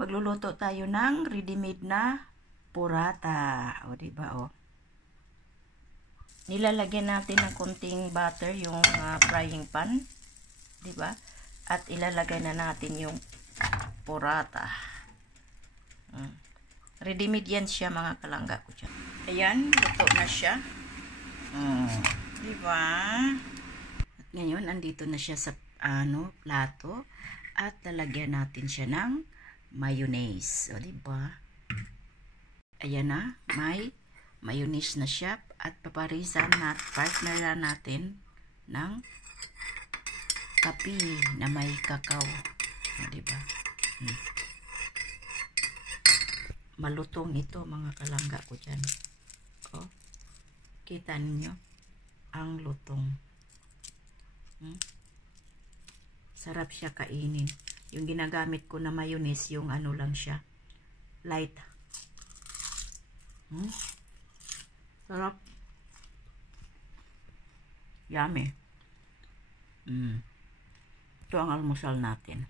Magluluto tayo ng ready-made na burrata. O, diba, o. Nilalagyan natin ng konting butter yung frying pan. Diba? At ilalagay na natin yung burrata. Ready-made yan siya, mga kalangga ko dyan. Ayan, luto na siya. Diba? At ngayon, andito na siya sa plato. At lalagyan natin siya ng mayonnaise. O, diba? Ayan na, may mayonnaise na siya. At paparisan na partner na natin ng kape na may kakao. O, diba? Malutong ito, mga kalangga ko dyan. O, kita ninyo ang lutong. Sarap siya kainin. Yung ginagamit ko na mayonnaise, yung ano lang siya, light. Sarap. Yummy. Ito ang almusal natin.